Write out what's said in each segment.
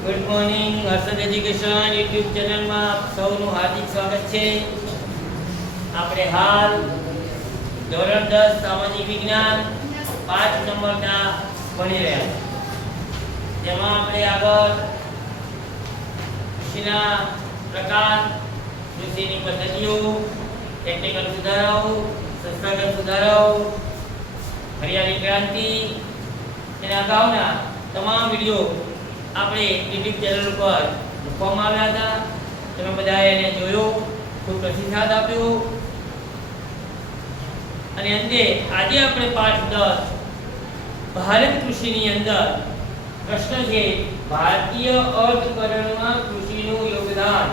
Good morning Harshad education YouTube ચેનલમાં આપ સૌનું હાર્દિક સ્વાગત છે. આપણે હાલ ધોરણ દસ સામાજિક વિજ્ઞાન પાંચ નંબરના ભણી રહ્યા જેમાં આપણે આગળ કૃષિના પ્રકાર, કૃષિની પદ્ધતિઓ ટેકનિકલ સુધારાઓ, સંસ્થાગત સુધારાઓ, હરિયાળી ક્રાંતિ, એના અગાઉના તમામ વીડિયો આપણે યુટ્યુબ ચેનલ ઉપર મૂકવામાં આવ્યા હતા. તમે બધાએ એને જોયો, ખૂબ પ્રતિસાદ આપ્યો. અને અંતે આજે આપણે પાઠ દસ, ભારત કૃષિની અંદર પ્રશ્ન છે, ભારતીય અર્થકરણમાં કૃષિનું યોગદાન.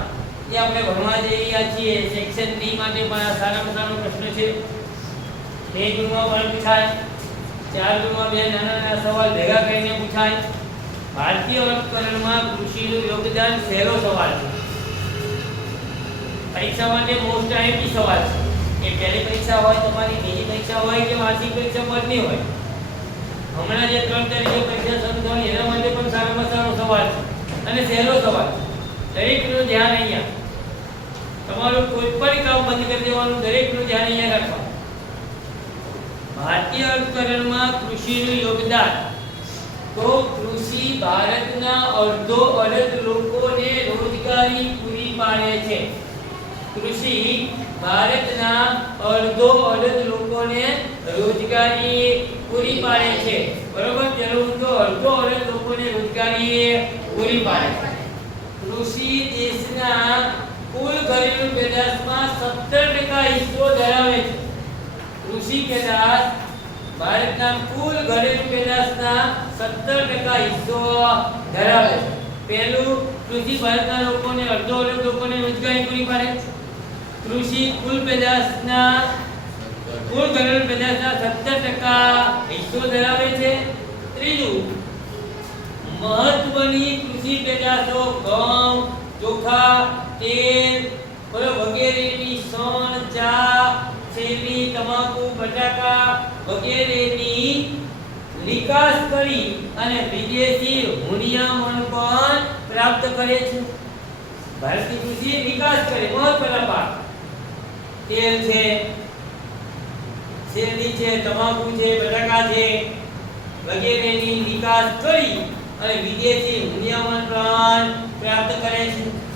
એ આપણે ભણવા જઈ રહ્યા છીએ સેક્શન ડી માટે પણ આ સારામાં સારો પ્રશ્ન છે. બે ગુણમાં પણ પૂછાય ચાર ગુણમાં બે નાના નાના સવાલ ભેગા કરીને પૂછાય. ભારતીય અર્થકરણમાં કૃષિનું યોગદાન સહેલો સવાલ છે. પરીક્ષા માટે મોસ્ટ આઈપી સવાલ છે. એ પહેલી પરીક્ષા હોય, તમારી બીજી પરીક્ષા હોય કે વાર્ષિક પરીક્ષા પરની હોય? હમણાં જે ત્રણ તારીખે પરીક્ષા શરૂ થવાની, એના માટે પણ સારામાં સારો સવાલ છે. અને સહેલો સવાલ દરેકનું ધ્યાન અહીંયા. તમારું કોઈ પણ કામ બંધ કરી દેવાનું, દરેકનું ધ્યાન અહીંયા રાખવાનું. ભારતીય અર્થકરણમાં કૃષિનું યોગદાન બરોબર? જરૂર તો અડધો અડધ લોકોને રોજગારી પૂરી પાડે છે. કૃષિ દેશના કુલ ઘરેલુ પેદાશમાં 17% હિસ્સો ધરાવે છે. કૃષિ પેદાશ ભારતના કુલ ઘરેલું પેદાશના 17% હિસ્સો ધરાવે છે. પહેલું કૃષિ ભારતના લોકોને, અડધો અડધ લોકોને રોજગારી પૂરી પાડે છે. કૃષિ કુલ પેદાશના, કુલ ઘરેલું પેદાશના 17% હિસ્સો ધરાવે છે. ત્રીજું, મહત્વની કૃષિ પેદાશો ઘઉં, ચોખા, તેલ વગેરેની સણ, ચા શેરડી તમાકુ, બટાકા વગેરેની નિકાસ કરી અને વિદેશી હુનિયામણ પણ પ્રાપ્ત કરે છે. ભારતની કૃષિ નિકાસ કરે. મહત્વના પાક. તેલ છે, શેરડી છે, તમાકુ છે, બટાકા છે, વગેરેની નિકાસ કરી અને વિદેશી હુનિયામણ પણ પ્રાપ્ત કરે છે.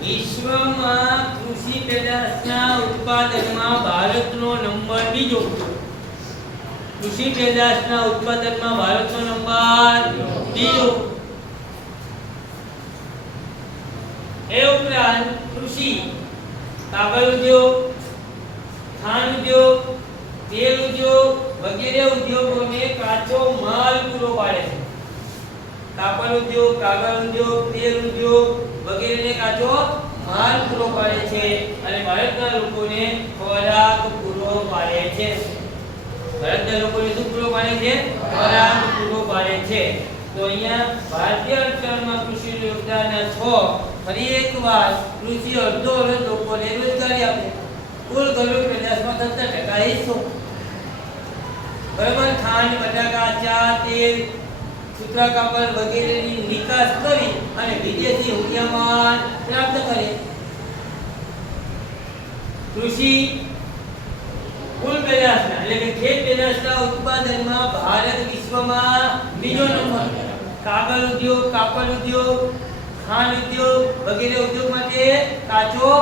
વિશ્વમાં કૃષિ પેદાશના ઉત્પાદનમાં ભારતનો નંબર બીજો કૃષિ પેદાશના ઉત્પાદનમાં ભારતનો નંબર બીજો એ ઉપરાંત કૃષિ, કાગળ ઉદ્યોગ ખાંડ ઉદ્યોગ, તેલ ઉદ્યોગ વગેરે ઉદ્યોગોને કાચો માલ પૂરો પાડે છે. કાપડ ઉદ્યોગ, કાગળ ઉદ્યોગ, તેલ ઉદ્યોગ વગેરેને કાચો માલ પૂરો પાડે છે અને ભારતના લોકોને ખોરાક પૂરો પાડે છે. ભારતના લોકોને શું પૂરો પાડે છે? ખોરાક પૂરો પાડે છે. તો અહીંયા ભારતીય અર્થતંત્રમાં કૃષિ યોગદાન છ, ફરી એકવાર કૃષિ અડધો અડધ લોકોને રોજગારી આપે. કુલ ઘરેલું પેદાશમાં સત્તર ટકા હિસ્સો. બરાબર? ખાંડ, બટાકા, ચા, તેલ સૂત્રા કાપડ વગેરેની નિકાસ કરી અને વિદેશી હુંડિયામણ પ્રાપ્ત કરે. કૃષિ કુલ પેદાશના, એટલે કે ખેત પેદાશના ઉત્પાદનમાં ભારત વિશ્વમાં બીજો નંબર. કાગળ ઉદ્યોગ, કાપડ ઉદ્યોગ ખાંડ ઉદ્યોગ વગેરે ઉદ્યોગ માટે કાચો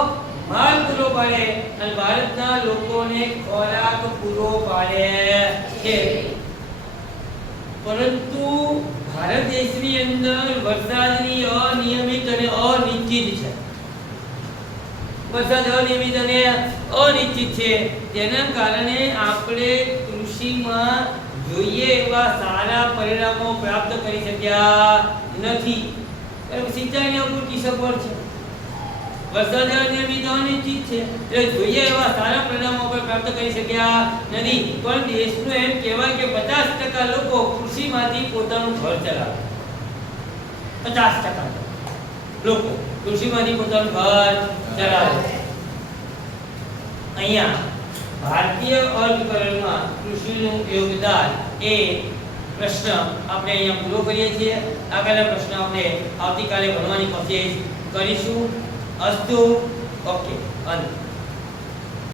માલ પૂરો પાડે અને ભારતના લોકોને ખોરાક પૂરો પાડે છે. પરંતુ ભારત દેશની અંદર વરસાદની અનિયમિત અને અનિશ્ચિત છે. વરસાદ અનિયમિત અને અનિશ્ચિત છે. તેના કારણે આપણે કૃષિમાં જોઈએ એવા સારા પરિણામો પ્રાપ્ત કરી શક્યા નથી. સિંચાઈની અપૂરતી સગવડ છે. વરસાદ અનિયમિત ચીજ છે. એટલે જોઈએ એવા સારા પરિણામો આપણે પ્રાપ્ત કરી શક્યા નથી. પણ દેશનું એમ કહેવાય કે પચાસ ટકા લોકો કૃષિમાંથી પોતાનું ઘર ચલાવે. પચાસ ટકા લોકો કૃષિમાંથી પોતાનું ઘર ચલાવે. અહીંયા ભારતીય અર્થકરણમાં કૃષિનું યોગદાન એ પ્રશ્ન આપણે અહીંયા પૂરો કરીએ છીએ. આગળના પ્રશ્ન આપણે આવતીકાલે ભણવાની કોશિશ કરીશું. અસ્તુ ઓકે અંત